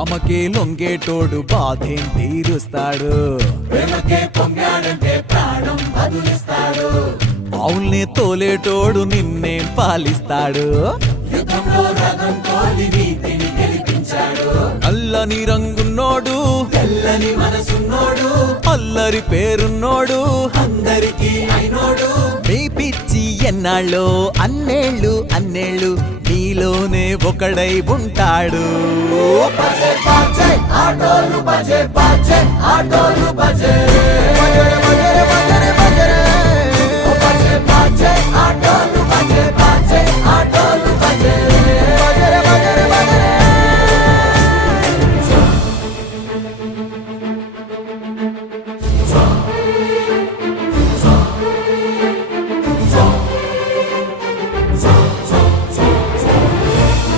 ఆమెకే లొంగేటోడు బాధేం తీరుస్తాడు. ప్రేమకే పొంగాడంటే ప్రాణం బదులిస్తాడు. ఆవుల్ని తోలేటోడు నిన్నేం పాలిస్తాడు. యుద్ధంలో రథం తోలి నీతిని గెలిపించాడు. నల్లని రంగున్నోడు తెల్లని మనసున్నోడు. అల్లరి పేరున్నోడు అందరికీ అయినోడు. మీ పిచ్చి ఎన్నాళ్ళో అన్నేళ్ళు అన్నేళ్ళు నీలోనే ఒకడై ఉంటాడు. బజే బాజే ఆటోలు బజే బాజే ఆటోలు బజే. బజే బాజే